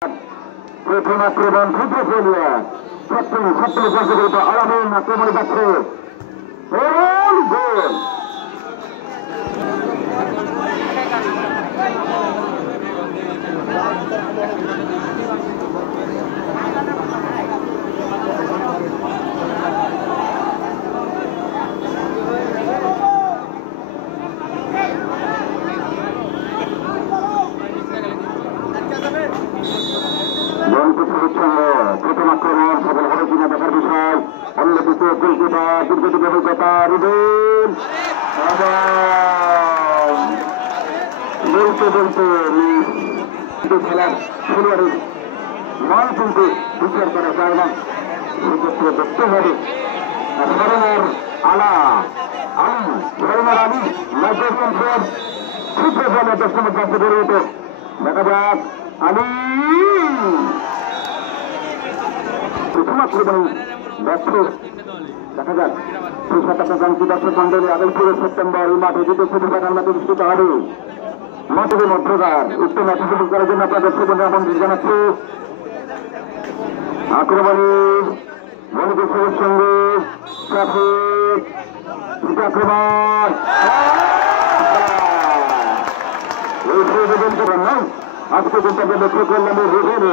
প্রথম আক্রমণ ক্ষুদ্র ফেলিয়া সপ্তম পর্যন্ত আলামিন আক্রমণে যাচ্ছে গোল। প্রথম আক্রমণ সফল হবে কিনা দেখার বিষয়। অন্যদিকে গোলকিপার দীর্ঘদিন অভিজ্ঞতা রুবেল বলতে বলতে খেলার খেলোয়াড়ের মান কিন্তু বিচার করা যায় না। সেক্ষেত্রে দেখতে হবে ধরনের আলী নাইজেরিয়ান প্লেয়ার ক্ষুদ্র বলে 10 নম্বর কাছে গড়ে ওঠে। দেখা যাক আলী প্রথম আক্রমণ ব্যর্থ। দেখা যাক সুশাকাঙ্ক্ষী দর্শক মন্ডলী 28 সেপ্টেম্বর এই মাঠে জিতে শুধু বাংলাদেশ অনুষ্ঠিত হবে। মাঠের মধ্যকার উত্তর ম্যাচ উপভোগ করার জন্য আপনাদের সেখানে আমন্ত্রণ জানাচ্ছি। আক্রমণে মনোযোগের সঙ্গে আক্রমণ নয়। আজকে কিন্তু আমরা লক্ষ্য করলাম রোগের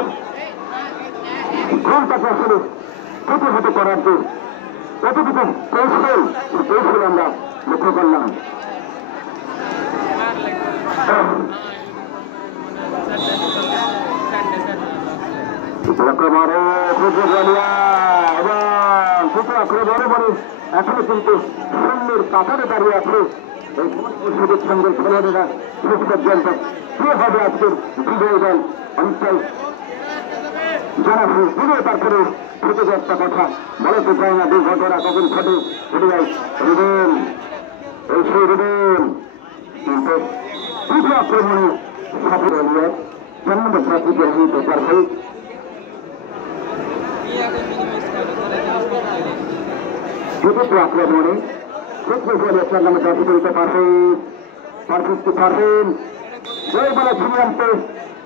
ঘন্টাকে আসলে প্রতিহত করার যে কতটুকু কৌশল আমরা লক্ষ্য করলাম। এখনো কিন্তু সামনের কাতারে দাঁড়িয়ে আছে এই পরিষদের সঙ্গে খেলোয়াড়েরা। শেষ পর্যন্ত কে হবে আজকের বিজয়ী দল অঞ্চল জানাবো। বিজয় তারপরে থেকে একটা কথা বলতে চাই না, দুর্ঘটনা কখন ঘটে ঘটে যায়। রুবেল এই সেই রুবেল কিন্তু তৃতীয় আক্রমণে সফল হলিয়ে জন্ম প্রার্থীকে হইতে পারবে। চতুর্থ আক্রমণে সূত্র বলে 4 নম্বর প্রার্থী করিতে পারবেন জয় বলে ছিনিয়ে আনতে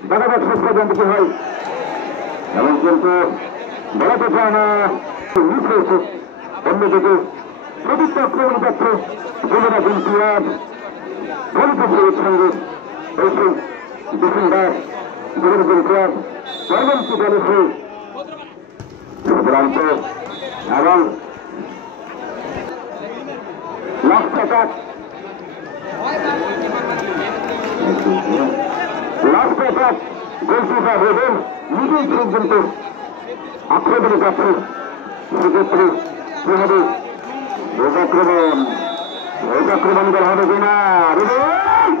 দেখা যাক শেষ পর্যন্ত কি হয়। এবং কিন্তু বলাতে চায় না মিস হয়েছে। অন্যদিকে চতুর্থ আক্রমণে যাচ্ছে যমুনা জেন্টিয়ার গণতন্ত্রের সঙ্গে এই সেই ডিফেন্ডার যমুনা জেন্টিয়ার পরবর্তী দলের হয়ে দুর্দান্ত এবং লাস্ট অ্যাটাক গোলকিপার রুবেল নিজেই পর্যন্ত আক্রমণে যাচ্ছে। সেক্ষেত্রে কি হবে? আক্রমণ করা হবে কিনা? রুবেল